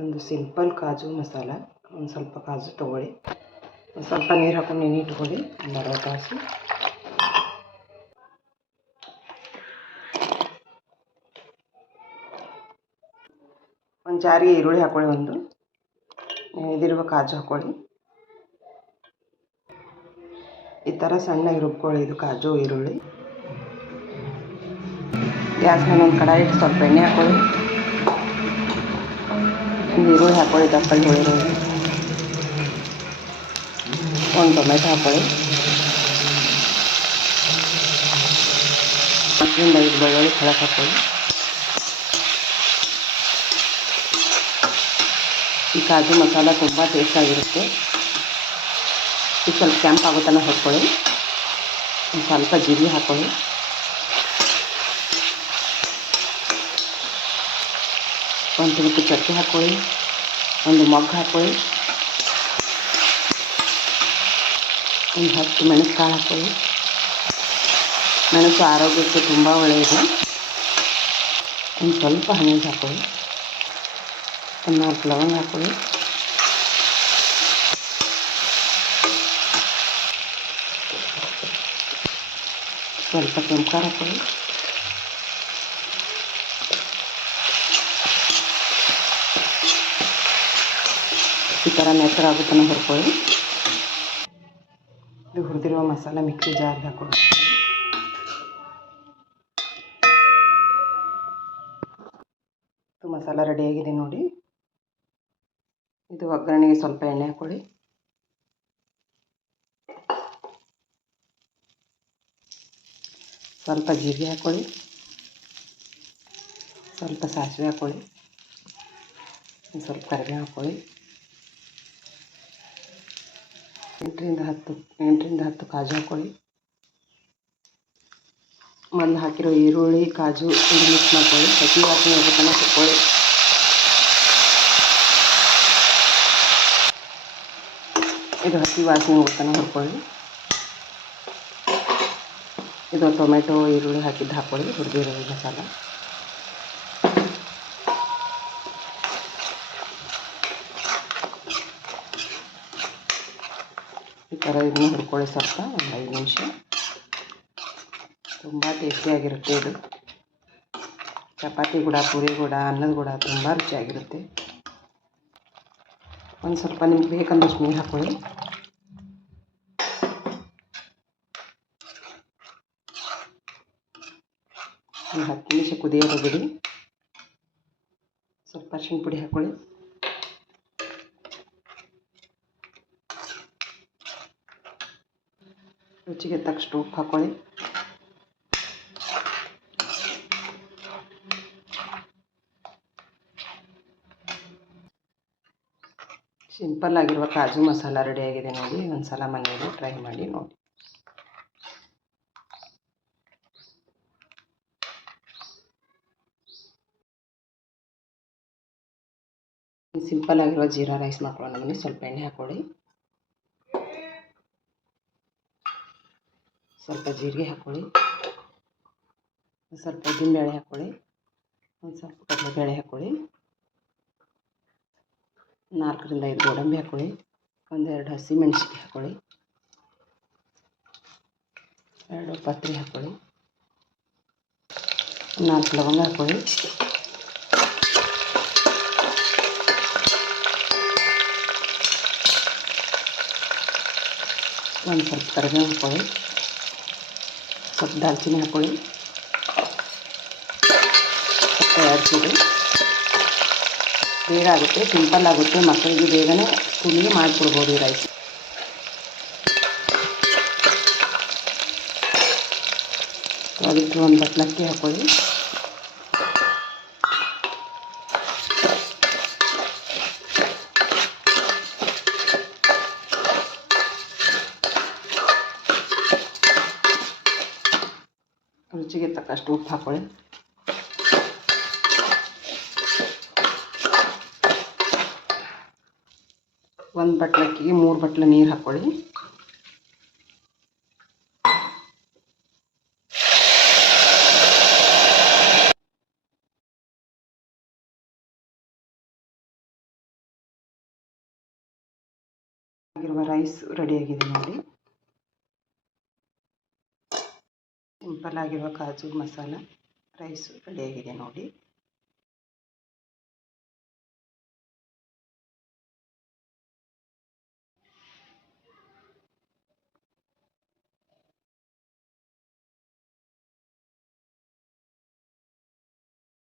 ಒಂದು ಸಿಂಪಲ್ ಕಾಜು ಮಸಾಲ, ಒಂದು ಸ್ವಲ್ಪ ಕಾಜು ತೊಗೊಳ್ಳಿ. ಒಂದು ಸ್ವಲ್ಪ ನೀರು ಹಾಕೊಂಡು ನೆನೆ ಇಟ್ಕೊಳ್ಳಿ ಒಂದು ಒಂದು ಜಾರಿಗೆ ಈರುಳ್ಳಿ ಹಾಕ್ಕೊಳ್ಳಿ ಒಂದು. ನೆನೆದಿರುವ ಕಾಜು ಹಾಕ್ಕೊಳ್ಳಿ ಈ ಥರ ಸಣ್ಣಗೆ ರುಬ್ಕೊಳ್ಳಿ ಇದು ಕಾಜು, ಈರುಳ್ಳಿ. ಗ್ಯಾಸ್ ಮೇಲೆ ಒಂದು ಕಡಾಯಿ ಸ್ವಲ್ಪ ಎಣ್ಣೆ ಹಾಕ್ಕೊಳ್ಳಿ ಒಂದು ಈರುಳ್ಳಿ ಹಾಕ್ಕೊಳ್ಳಿ ದಪ್ಪಗೆ ಈರುಳ್ಳಿ ಒಂದು ಟೊಮೆಟೊ ಹಾಕ್ಕೊಳ್ಳಿ ಹತ್ತರಿಂದ ಐದು ಬೆಳ್ಳುಳ್ಳಿ ಕಳಕ್ಕೆ ಹಾಕ್ಕೊಳ್ಳಿ ಈ ಕಾಜು ಮಸಾಲ ತುಂಬ ಟೇಸ್ಟಾಗಿರುತ್ತೆ ಇದು ಸ್ವಲ್ಪ ಕೆಂಪಾಗೋ ತನಕ ಹಾಕ್ಕೊಳ್ಳಿ ಒಂದು ಸ್ವಲ್ಪ ಜೀರಿಗೆ ಹಾಕ್ಕೊಳ್ಳಿ ಒಂದು ತುಣುಕು ಚಕ್ಕೆ ಹಾಕ್ಕೊಳ್ಳಿ ಒಂದು ಮೊಗ್ಗು ಹಾಕ್ಕೊಳ್ಳಿ ಒಂದು ಹತ್ತು ಮೆಣಸು ಕಾಳು ಹಾಕ್ಕೊಳ್ಳಿ ಮೆಣಸು ಆರೋಗ್ಯಕ್ಕೆ ತುಂಬ ಒಳ್ಳೆಯದು. ಒಂದು ಸ್ವಲ್ಪ ಹಣ್ಣು ಹಾಕ್ಕೊಳ್ಳಿ ಒಂದು ನಾಲ್ಕು ಲವಂಗ ಹಾಕ್ಕೊಳ್ಳಿ ಸ್ವಲ್ಪ ಕೆಂಪು ಖಾರ ಹಾಕ್ಕೊಳ್ಳಿ ಈ ಥರ ಮೆತ್ತಗಾಗೋ ತನಕ ಹುರ್ಕೊಳ್ಳಿ ಇದು ಹುರಿದಿರುವ ಮಸಾಲ ಮಿಕ್ಸಿ ಜಾರ್ಗೆ ಹಾಕೊಳ್ಳಿ ಮಸಾಲ ರೆಡಿಯಾಗಿದೆ ನೋಡಿ. ಇದು ಒಗ್ಗರಣೆಗೆ ಸ್ವಲ್ಪ ಎಣ್ಣೆ ಹಾಕೊಳ್ಳಿ. ಸ್ವಲ್ಪ ಜೀರಿಗೆ ಹಾಕೊಳ್ಳಿ. ಸ್ವಲ್ಪ ಸಾಸಿವೆ ಹಾಕೊಳ್ಳಿ. ಸ್ವಲ್ಪ ಕರಿಬೇವು ಹಾಕ್ಕೊಳ್ಳಿ ಎಂಟರಿಂದ ಹತ್ತು ಎಂಟರಿಂದ ಹತ್ತು ಕಾಜು ಹಾಕ್ಕೊಳ್ಳಿ ಮೊದಲು ಹಾಕಿರೋ ಈರುಳ್ಳಿ ಕಾಜು ಇದು ಮಿಕ್ಸ್ ಮಾಡ್ಕೊಳ್ಳಿ ಹಸಿ ವಾಸನೆ ಹೋಗೋ ತನಕ ಹಾಕ್ಕೊಳ್ಳಿ ಇದು ಹಸಿ ವಾಸನೆ ಹೋಗೋ ತನಕ ಹುರ್ಕೊಳ್ಳಿ ಇದು ಟೊಮೆಟೊ ಈರುಳ್ಳಿ ಹಾಕಿದ್ದು ಹಾಕ್ಕೊಳ್ಳಿ ಹುರಿದಿರೋ ಮಸಾಲ ಈ ಥರ ಇದನ್ನು ಹುರ್ಕೊಳ್ಳಿ ಸ್ವಲ್ಪ ಒಂದು ಐದು ನಿಮಿಷ. ತುಂಬ ಟೇಸ್ಟಿಯಾಗಿರುತ್ತೆ ಇದು. ಚಪಾತಿ ಕೂಡ, ಪೂರಿ ಕೂಡ, ಅನ್ನದ ಕೂಡ ತುಂಬ ರುಚಿಯಾಗಿರುತ್ತೆ. ಒಂದು ಸ್ವಲ್ಪ ನಿಮ್ಗೆ ಬೇಕಂದಷ್ಟು ನೀರು ಹಾಕೊಳ್ಳಿ ಒಂದು ಹತ್ತು ನಿಮಿಷ ಕುದಿಯೋದು ಬಿಡಿ. ಸ್ವಲ್ಪ ಅರ್ಶಿನ ಪುಡಿ ಹಾಕ್ಕೊಳ್ಳಿ ರುಚಿಗೆ ತಕ್ಕಷ್ಟು ಉಪ್ಪು ಹಾಕೊಳ್ಳಿ. ಸಿಂಪಲ್ ಆಗಿರುವ ಕಾಜು ಮಸಾಲ ಆಗಿದೆ ನೋಡಿ. ಒಂದು ಸಲ ಮನೆಯಲ್ಲಿ ಟ್ರೈ ಮಾಡಿ ನೋಡಿ. ಸಿಂಪಲ್ ಆಗಿರುವ ಜೀರಾ ರೈಸ್ ಮಾಡ್ಕೊಳ್ಳೋಣ ಬನ್ನಿ ಸ್ವಲ್ಪ ಎಣ್ಣೆ ಹಾಕ್ಕೊಳ್ಳಿ ಸ್ವಲ್ಪ ಜೀರಿಗೆ ಹಾಕ್ಕೊಳ್ಳಿ ಸ್ವಲ್ಪ ಉದ್ದಿನಬೇಳೆ ಹಾಕ್ಕೊಳ್ಳಿ ಒಂದು ಸ್ವಲ್ಪ ಕಡಲೆಬೇಳೆ ಹಾಕ್ಕೊಳ್ಳಿ ನಾಲ್ಕರಿಂದ ಐದು ಗೋಡಂಬಿ ಹಾಕ್ಕೊಳ್ಳಿ ಒಂದೆರಡು ಹಸಿ ಮೆಣಸಿನ್ಕಾಯಿ ಹಾಕ್ಕೊಳ್ಳಿ ಎರಡು ಪತ್ರಿ ಹಾಕ್ಕೊಳ್ಳಿ ನಾಲ್ಕು ಲವಂಗ ಹಾಕ್ಕೊಳ್ಳಿ ಒಂದು ಸ್ವಲ್ಪ ಕರಿಬೇವು ಹಾಕ್ಕೊಳ್ಳಿ ಸ್ವಲ್ಪ ದಾಲ್ಚಿನ್ನಿ ಸ್ವಲ್ಪ ಎರಚಿಡಿ ಬೇಗ ಆಗುತ್ತೆ, ಸಿಂಪಲ್ ಆಗುತ್ತೆ, ಮಕ್ಕಳಿಗೆ ಬೇಗನೆ ಸ್ಕೂಲಿಗೆ ಮಾಡಿಕೊಡ್ಬೋದು ಈ ರೈಸ್ ಅದಕ್ಕೆ ಒಂದು ಬಟ್ಲಕ್ಕಿ ಹಾಕ್ಕೊಳ್ಳಿ ರುಚಿಗೆ ತಕ್ಕಷ್ಟು ಉಪ್ಪು ಹಾಕೊಳ್ಳಿ. ಒಂದು ಬಟ್ಲಕ್ಕಿಗೆ ಮೂರು ಬಟ್ಲ ನೀರು ಹಾಕ್ಕೊಳ್ಳಿ ರೈಸ್ ರೆಡಿಯಾಗಿದೆ ನೋಡಿ. ಸಿಂಪಲ್ ಆಗಿರುವ ಕಾಜು ಮಸಾಲ ರೈಸು ರೆಡಿಯಾಗಿದೆ ನೋಡಿ.